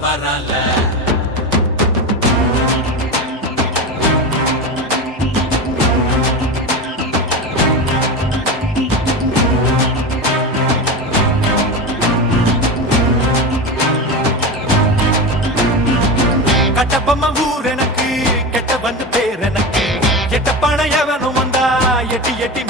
வரால ஊர் எனக்கு கெட்ட வந்து பேர் எனக்கு. கெட்ட பணம் எவனும் வந்தா எட்டி எட்டி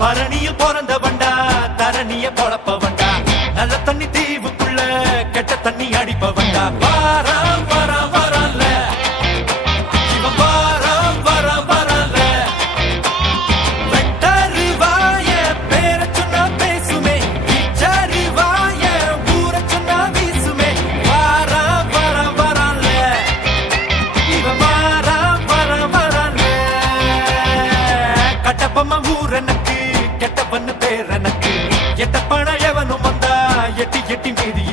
பரணியில் பிறந்த வண்டா தரணிய பொழப்ப வண்டா. நல்ல தண்ணி தீவுக்குள்ள கெட்ட தண்ணி அடிப்ப வண்டா. வாரா வர வரல இவன் வாரா வரல வெட்டறிவாய பேர சொன்னா பேசுமே. விச்சறிவாய ஊர சொன்னா வீசுமே. வாரம் வரம் வரல இவன் வாரம் வரம் வரல கட்டப்பம்மா ஊர் எனக்கு கெட்டவன்னு பேர் எனக்கு. எட்ட பணம் எவனும் வந்தா எட்டி எட்டி மீதி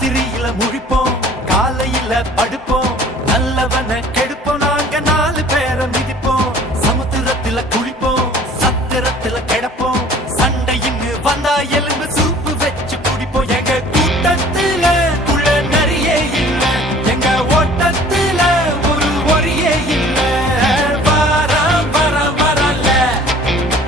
ராத்திரியில முழிப்போம். காலையில படு